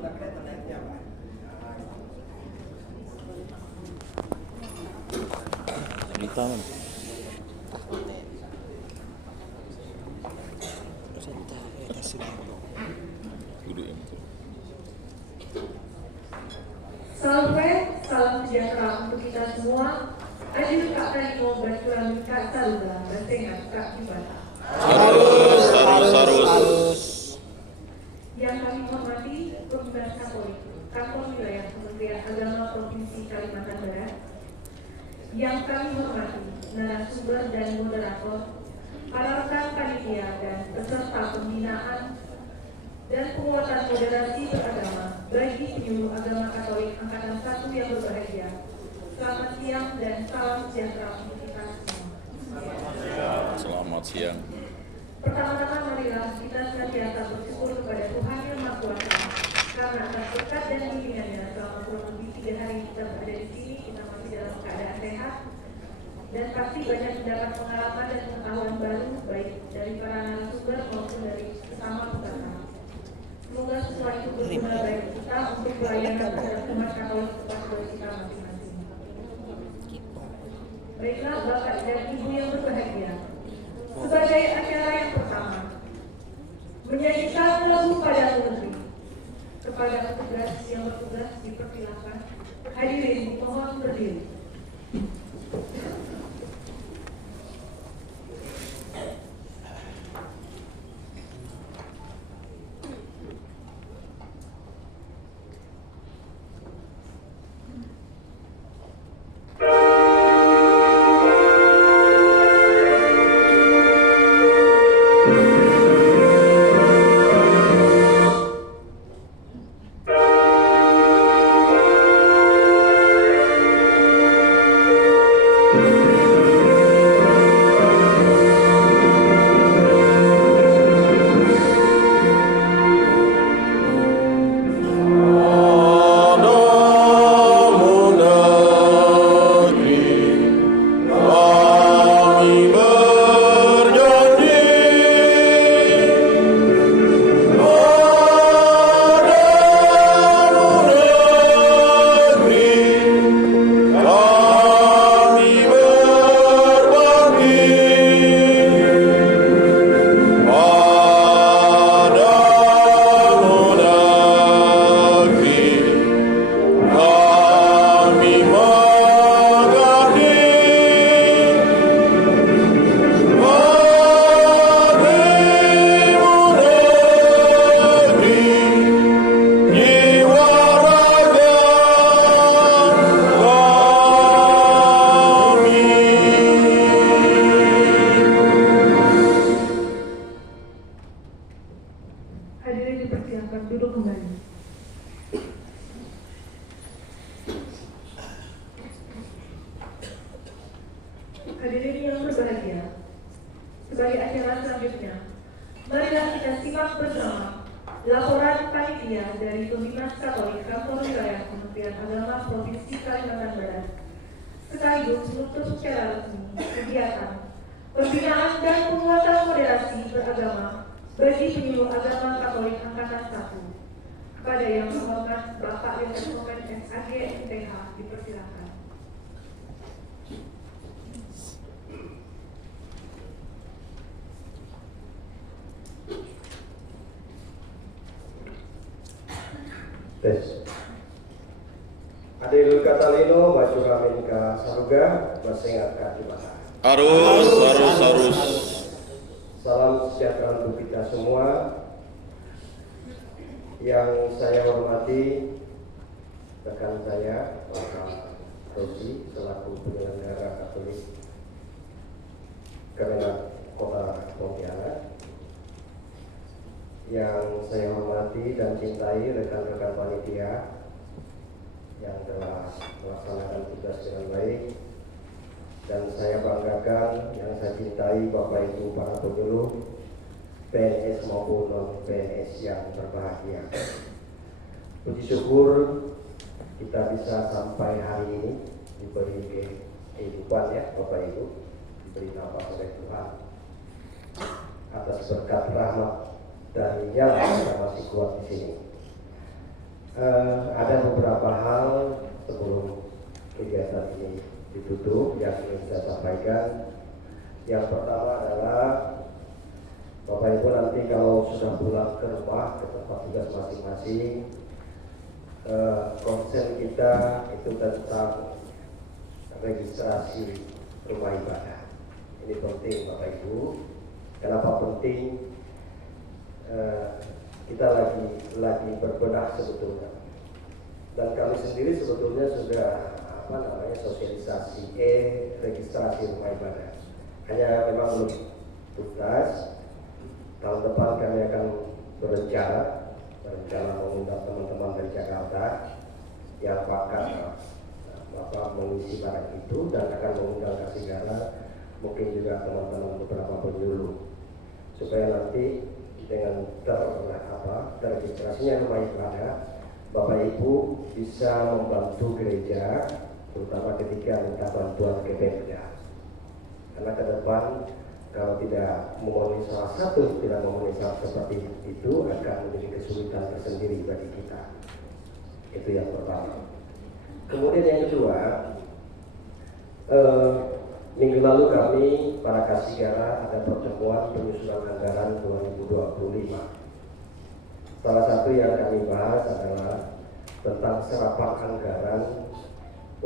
Cerita man. Salam sejahtera untuk kita semua. Adil Kak Tanimo berkurang Kak Saruga bersengat Kak Kibata. Harus. Yang kami hormati Petugas Katolik Kantor Wilayah Kementerian Agama Provinsi Kalimantan Barat. Yang kami hormati narasumber dan moderator, para rekan panitia dan peserta pembinaan dan penguatan moderasi beragama bagi penyuluh agama Katolik Angkatan 1 yang berbahagia. Selamat siang dan salam sejahtera untuk kita semua. Selamat siang. Pertama-tama marilah kita senantiasa bersyukur kepada Tuhan Yang Maha Kuasa karena atas berkat dan bimbingannya selama kurang lebih 3 hari kita berada di sini, kita masih dalam keadaan sehat dan pasti banyak mendapat pengalaman dan pengetahuan baru baik dari para narasumber maupun dari sesama peserta. Semoga semua itu berguna bagi kita untuk pelayanan terhadap umat Katolik tepat buat kita masing-masing. Baiklah Bapak dan Ibu yang berbahagia, sebagai acara yang pertama, menyanyikan lagu Padamu Negeri. Kepada petugas yang bertugas dipersilakan. Hadirin mohon berdiri. Hadirin dipersilakan duduk kembali. Hadirin yang berbahagia, sebagai acara selanjutnya, marilah kita simak bersama laporan panitia dari Pembina Katolik Kantor Wilayah Kementerian Agama Provinsi Kalimantan Barat, sekaligus menutup secara resmi kegiatan pembinaan dan penguatan moderasi beragama bagi penyuluh agama Katolik Angkatan 1. Kepada yang terhormat Bapak Letkol SAG MTH dipersilakan. Tes. Adil Katalino maju kami ke Saruga bersengat kaki mata. Harus. Salam sejahtera untuk kita semua. Yang saya hormati rekan saya Bapak Rosi selaku penyelenggara Katolik Kemenak Kota Pontianak. Yang saya hormati dan cintai rekan-rekan panitia yang telah melaksanakan tugas dengan baik, dan saya banggakan yang saya cintai Bapak Ibu para penyuluh PNS maupun non PNS yang berbahagia. Puji syukur kita bisa sampai hari ini diberi kehidupan ya Bapak Ibu, diberi nafas oleh Tuhan. Atas berkat rahmat dari Yang kita masih kuat di sini. ada beberapa hal sebelum kegiatan ini ditutup yang ingin saya sampaikan. Yang pertama adalah Bapak Ibu nanti kalau sudah pulang ke rumah ke tempat tugas masing-masing, konsen kita itu tentang registrasi rumah ibadah. Ini penting Bapak Ibu. Kenapa penting? Kita lagi berbenah sebetulnya, dan kami sendiri sebetulnya sudah sosialisasi registrasi rumah ibadah. Hanya memang belum tuntas. Tahun depan kami akan berencana mengundang teman-teman dari Jakarta yang akan mengisi barang itu, dan akan mengundang Kasigara, mungkin juga teman-teman beberapa penyuluh, supaya nanti dengan terregistrasinya rumah ibadah, Bapak Ibu bisa membantu gereja, terutama ketika minta bantuan ke Pemda. Karena ke depan kalau tidak memenuhi salah satu, tidak memenuhi salah seperti itu, akan menjadi kesulitan tersendiri bagi kita. Itu yang pertama. Kemudian yang kedua, minggu lalu kami para Kasigara ada pertemuan penyusunan anggaran 2025. Salah satu yang kami bahas adalah tentang serapan anggaran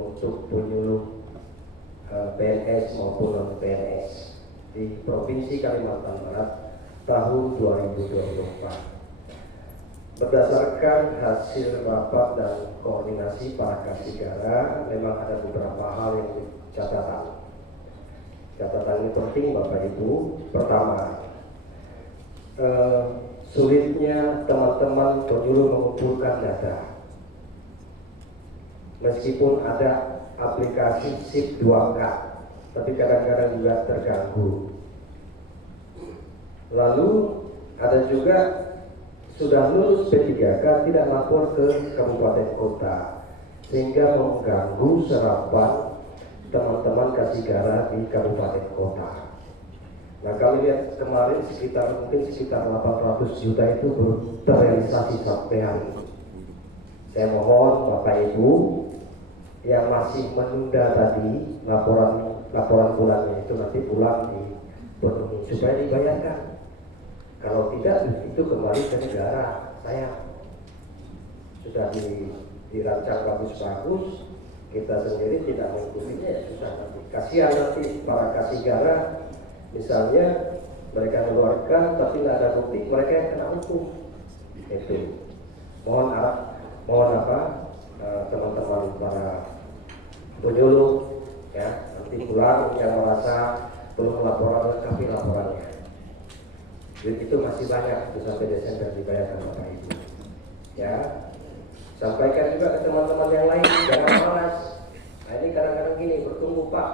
untuk penyuluh PNS maupun non PNS di Provinsi Kalimantan Barat tahun 2024. Berdasarkan hasil rapat dan koordinasi para Kasigara, memang ada beberapa hal yang catatan. Catatan ini penting Bapak Ibu. Pertama, sulitnya teman-teman penyuluh mengumpulkan data. Meskipun ada aplikasi SIP 2K, tapi kadang-kadang juga terganggu. Lalu ada juga sudah lulus P3K tidak lapor ke kabupaten kota, sehingga mengganggu serapan teman-teman Kasigara di kabupaten kota. Nah, kami lihat kemarin mungkin sekitar 800 juta itu belum terrealisasi sampai hari ini. Saya mohon Bapak Ibu yang masih menunda tadi laporan bulannya itu nanti pulang dipenuhi supaya dibayarkan. Kalau tidak, itu kembali ke negara. Saya sudah dirancang bagus-bagus, kita sendiri tidak mengikutinya, ya susah nanti. Kasihan nanti para Kasigara, misalnya mereka mengeluarkan tapi tidak ada bukti, mereka yang kena hukum. Itu mohon teman-teman para penyuluh ya, nanti pulang yang merasa belum laporan lengkapi laporannya. Duit itu masih banyak, itu sampai Desember dibayarkan Bapak Ibu. Ya, sampaikan juga ke teman-teman yang lain, jangan malas. Nah, ini kadang-kadang gini, bertunggu Pak.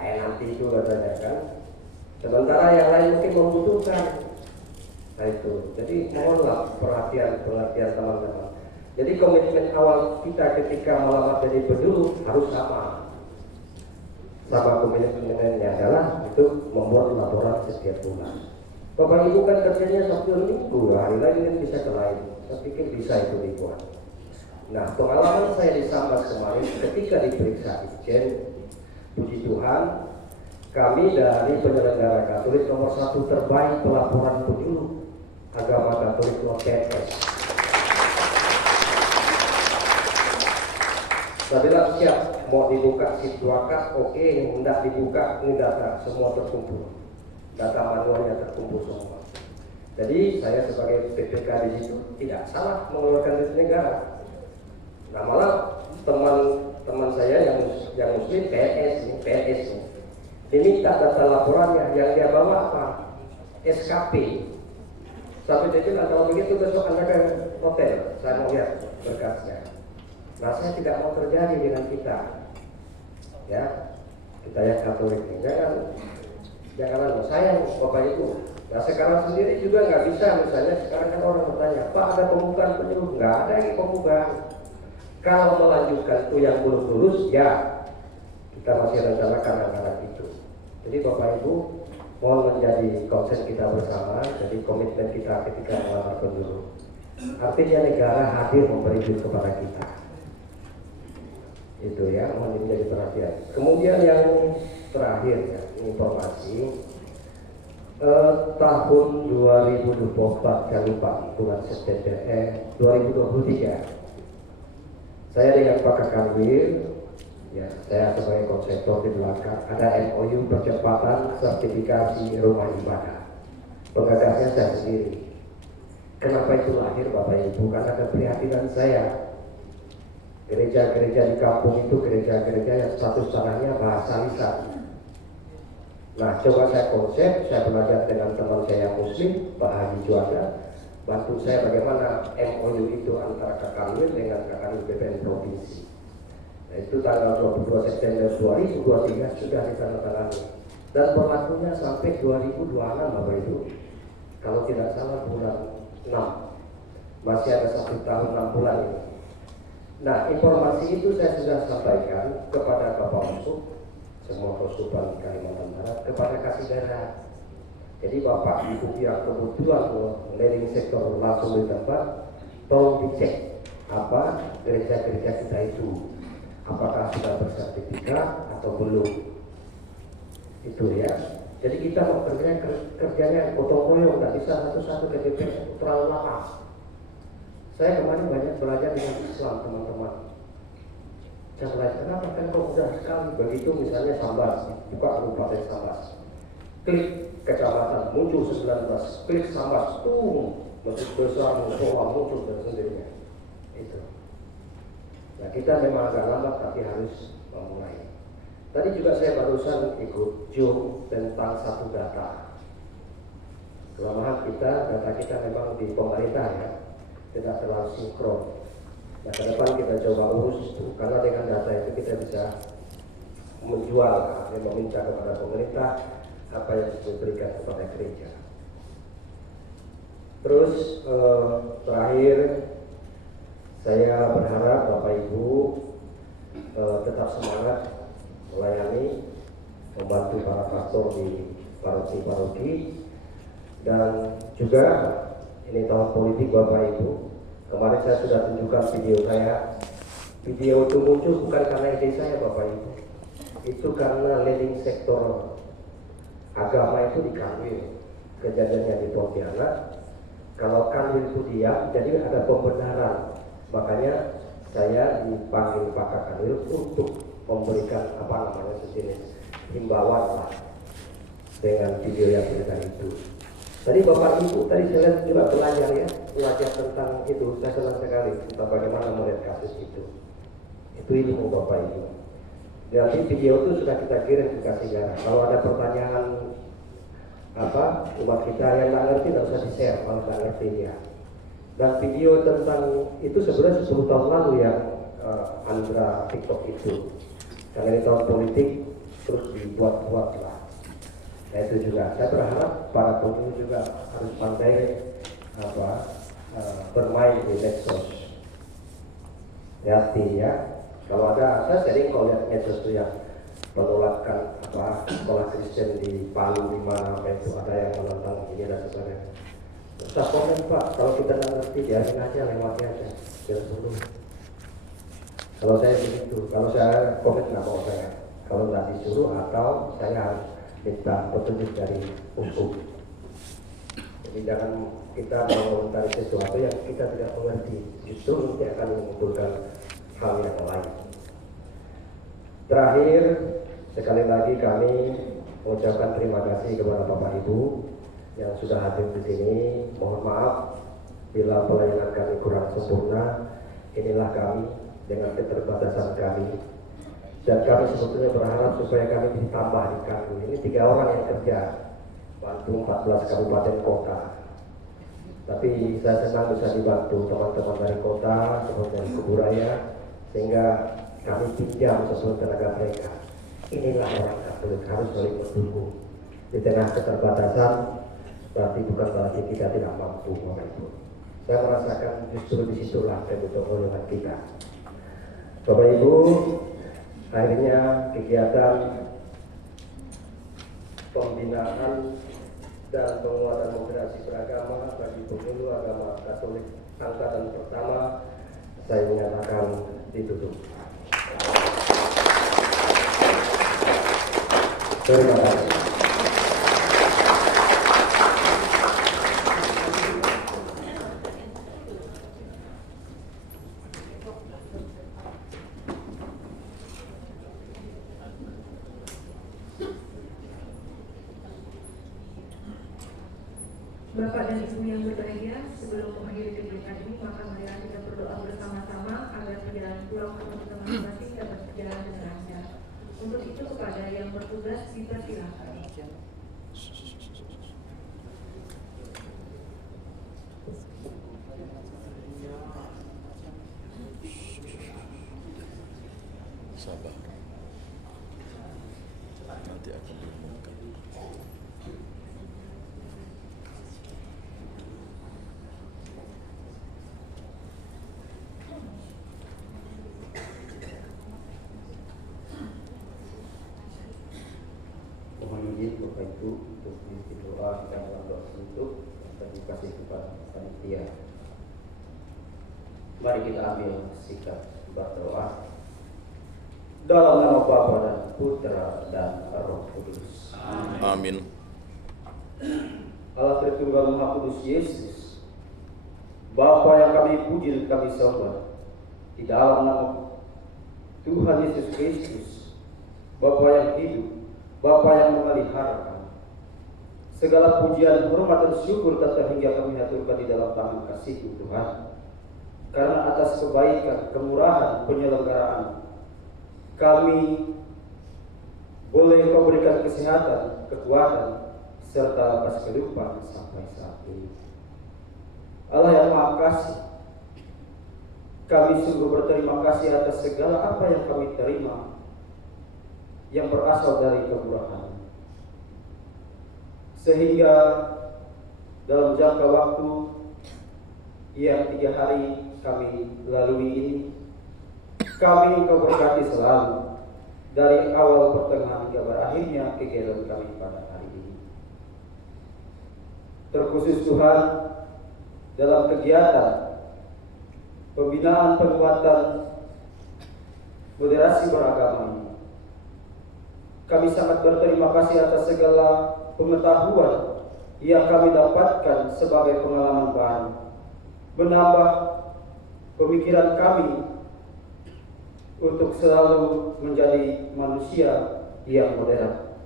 Nanti itu katanya kan. Sementara yang lain mungkin membutuhkan. Nah itu, jadi mohonlah perhatian teman-teman. Jadi komitmen awal kita ketika melamar jadi penyuluh harus sama. Sama komitmennya adalah itu membuat laporan setiap bulan. Bapak Ibu kan kerjanya Sabtu Minggu, hari lagi kan bisa ke lain. Saya pikir bisa itu dibuat. Nah, pengalaman saya di Sambas kemarin ketika diperiksa Itjen, puji Tuhan, kami dari penyelenggara Katolik nomor 1 terbaik pelaporan penyuluh agama Katolik PNS. Saya bilang siap, mau dibuka SIP 2K, oke, hendak dibuka, ini data semua terkumpul. Data manualnya terkumpul semua. Jadi saya sebagai PPK di situ tidak salah mengeluarkan duit negara. Nah malah teman saya yang muslim PNS diminta data laporannya, yang dia bawa apa? SKP. Sampai dia bilang kalau begitu besok Anda ke hotel, saya mau lihat berkasnya. Nah saya tidak mau terjadi dengan kita, ya kita yang Katolik ini jangan sayang Bapak Ibu. Nah sekarang sendiri juga nggak bisa, misalnya sekarang kan orang bertanya, Pak ada pembukaan penyuluh? Nggak ada yang pembukaan. Kalau melanjutkan itu yang belum lulus, ya kita masih rencanakan anggaran itu. Jadi Bapak Ibu mohon menjadi konsen kita bersama, jadi komitmen kita ketika melamar penyuluh. Artinya negara hadir memberi duit kepada kita. Itu ya, mohon menjadi perhatian. Kemudian yang terakhir ya, informasi tahun 2024 kali Pak bulan September 2023 saya dengan Pak Kakanwil ya, saya sebagai konseptor di belakang ada MOU percepatan sertifikasi rumah ibadah. Penggagasnya saya sendiri. Kenapa itu lahir Bapak Ibu? Karena keprihatinan saya. Gereja-gereja di kampung itu gereja-gereja yang status tanahnya bahasa lisan. Nah, coba saya konsep, saya belajar dengan teman saya yang muslim, Pak Haji Juanda, bantu saya bagaimana MOU itu antara Kakanwil dengan Kakanwil BPN Provinsi. Nah, itu tanggal 22 September 2023 sudah ditandatangani. Dan berlakunya sampai 2026 Bapak Ibu. Kalau tidak salah bulan 6. Masih ada 1 tahun 6 bulan ini. Nah, informasi itu saya sudah sampaikan kepada Bapak Masuk, semua konsultan Kalimantan Barat, kepada kasih daerah. Jadi Bapak Ibu yang kebetulan leading sektor langsung di tempat, tolong dicek apa gereja-gereja kita itu, apakah sudah bersertifikat atau belum. Itu ya. Jadi kita mau kerjanya gotong royong, nggak bisa satu-satu ke DPR, terlalu lama. Saya kemarin banyak belajar dengan Islam teman-teman. Saya belajar kenapa kan kok mudah sekali begitu misalnya Sambas, buka Kabupaten Sambas, klik kecamatan muncul 19, klik Sambas, masjid besar muncul dan sendirinya. Itu. Nah kita memang agak lambat tapi harus memulai. Tadi juga saya barusan ikut Zoom tentang satu data. Kelemahan kita, data kita memang di pemerintah ya, tidak terlalu sinkron. Nah ke depan kita coba urus itu, karena dengan data itu kita bisa menjual, meminta kepada pemerintah apa yang diberikan kepada gereja. Terus terakhir saya berharap Bapak Ibu tetap semangat melayani, membantu para pastor di paroki-paroki, dan juga ini tahun politik Bapak Ibu. Kemarin saya sudah tunjukkan video saya. Video itu muncul bukan karena ide saya Bapak Ibu. Itu karena leading sektor agama itu di Kanwil. Kejadiannya di Pontianak. Kalau Kanwil itu diam, jadi ada pembenaran. Makanya saya dipanggil Pak Kakanwil untuk memberikan sejenis himbauan lah dengan video yang beredar itu. Tadi Bapak Ibu tadi saya juga belajar tentang itu. Saya senang sekali tentang bagaimana melihat kasus itu. Itu ilmu Bapak Ibu. Jadi video itu sudah kita kirim ke Kasih. Kalau ada pertanyaan umat kita yang nggak ngerti nggak usah di-share kalau nggak ngerti ya. Dan video tentang itu sebenarnya 10 tahun lalu ya, Andra TikTok itu. Karena ini tahun politik terus dibuat-buat lah. Nah itu juga saya berharap para pemimpin juga harus pandai bermain di medsos. Hati ya. Kalau ada, saya sering kalau lihat medsos itu yang penolakan sekolah Kristen di Palu di mana itu ada yang menentang ini dan sebagainya. Usah komen Pak, kalau kita nggak ngerti biarin aja, lewatnya aja, biar dulu. Kalau saya begitu, kalau saya komen nggak mau saya. Kalau nggak disuruh atau saya harus minta petunjuk dari uskup. Jadi jangan kita mengomentari sesuatu yang kita tidak mengerti, justru nanti akan mengumpulkan hal yang lain. Terakhir, sekali lagi kami mengucapkan terima kasih kepada Bapak Ibu yang sudah hadir di sini. Mohon maaf bila pelayanan kami kurang sempurna. Inilah kami dengan keterbatasan kami. Dan kami sebetulnya berharap supaya kami ditambah di kami. Ini 3 orang yang kerja, bantu 14 kabupaten kota. Tapi saya senang bisa dibantu teman-teman dari kota, seperti dari Kuburaya, sehingga kami pinjam sesuai tenaga mereka. Inilah orang Katolik harus saling mendukung. Di tengah keterbatasan, berarti bukan berarti kita tidak mampu, Bapak Ibu. Saya merasakan justru disitulah kebutuhan kita. Bapak Ibu, akhirnya kegiatan pembinaan dan penguatan moderasi beragama bagi Pemilu Agama Katolik Angkatan Pertama, saya menyatakan ditutup. Terima kasih. Bapak dan Ibu yang berbahagia, sebelum mengakhiri kegiatan ini, maka marilah kita berdoa bersama-sama agar perjalanan pulang ke rumah masing-masing dapat berjalan dengan lancar. Untuk itu kepada yang bertugas dipersilakan. Sabar. Nanti akan diumumkan. Mohon izin Bapak Ibu untuk diisi doa dan doa untuk dikasih kepada panitia. Mari kita ambil sikap berdoa. Dalam nama Bapa dan Putra dan Roh Kudus. Amin. Allah Tritunggal Maha Kudus Yesus, Bapa yang kami puji dan kami sembah, di dalam nama Tuhan Yesus Kristus, Bapa yang hidup, Bapa yang memelihara. Segala pujian, hormat dan syukur tak terhingga kami haturkan di dalam tangan kasih Tuhan. Karena atas kebaikan, kemurahan, penyelenggaraan kami boleh Kau berikan kesehatan, kekuatan, serta lepas kehidupan sampai saat ini. Allah yang Maha Kasih, kami sungguh berterima kasih atas segala apa yang kami terima yang berasal dari kemurahan. Sehingga dalam jangka waktu yang 3 hari kami lalui ini, kami Engkau berkati selalu dari awal, pertengahan hingga berakhirnya kegiatan kami pada hari ini. Terkhusus Tuhan, dalam kegiatan pembinaan penguatan moderasi beragama ini, kami sangat berterima kasih atas segala pengetahuan yang kami dapatkan sebagai pengalaman baru, menambah pemikiran kami untuk selalu menjadi manusia yang modern.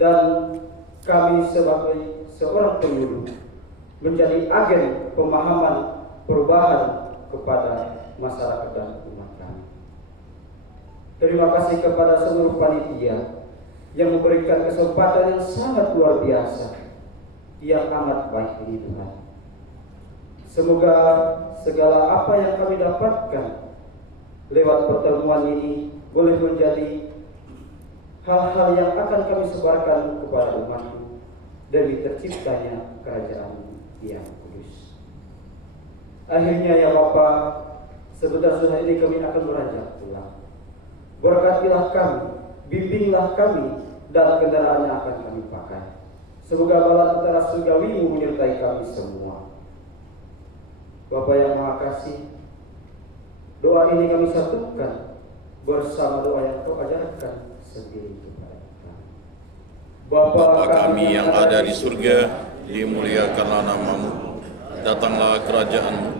Dan kami sebagai seorang penyuluh menjadi agen pemahaman perubahan kepada masyarakat dan umat kami. Terima kasih kepada seluruh panitia yang memberikan kesempatan yang sangat luar biasa, yang amat baik ini Tuhan. Semoga segala apa yang kami dapatkan lewat pertemuan ini boleh menjadi hal-hal yang akan kami sebarkan kepada umat-Mu demi terciptanya kerajaan yang kudus. Akhirnya ya Bapa, sebentar sudah ini kami akan beranjak pulang. Berkatilah kami, bimbinglah kami, dan kendaraan yang akan kami pakai. Semoga bala tentara surgawi-Mu menyertai kami semua. Bapa yang Maha Kasih, doa ini kami satukan bersama doa yang Kau ajarkan sendiri kepada kami. Bapa kami yang ada di surga, dimuliakanlah nama-Mu. Datanglah kerajaan-Mu,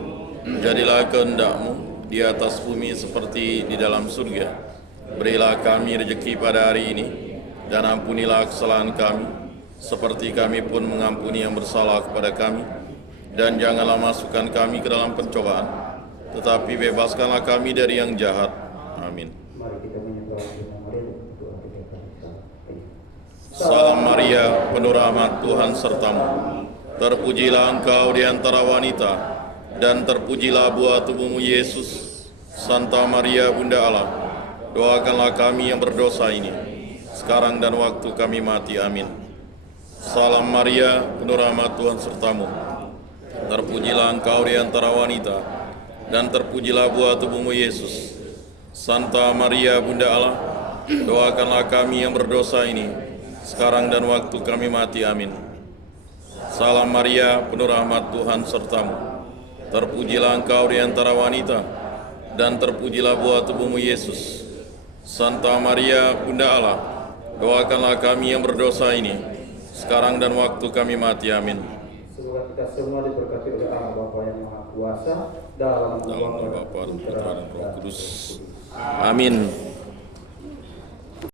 jadilah kehendak-Mu di atas bumi seperti di dalam surga. Berilah kami rezeki pada hari ini, dan ampunilah kesalahan kami, seperti kami pun mengampuni yang bersalah kepada kami. Dan janganlah masukkan kami ke dalam pencobaan, tetapi bebaskanlah kami dari yang jahat. Amin. Mari kita menyembah Maria, doa kita bersama. Salam Maria, penuh rahmat, Tuhan sertamu. Terpujilah engkau di antara wanita, dan terpujilah buah tubuhmu Yesus. Santa Maria Bunda Allah, doakanlah kami yang berdosa ini, sekarang dan waktu kami mati. Amin. Salam Maria, penuh rahmat, Tuhan sertamu. Terpujilah engkau di antara wanita, dan terpujilah buah tubuhmu Yesus. Santa Maria Bunda Allah, doakanlah kami yang berdosa ini, sekarang dan waktu kami mati. Amin. Salam Maria, penuh rahmat Tuhan sertamu. Terpujilah engkau di antara wanita, dan terpujilah buah tubuhmu Yesus. Santa Maria, Bunda Allah, doakanlah kami yang berdosa ini, sekarang dan waktu kami mati. Amin. Semoga kita semua diberkati oleh Allah Bapa yang Maha Kuasa, dalam Dalam nama nama Bapa dan Putra Putra dan Roh dan Kudus. Roh Kudus. Amin.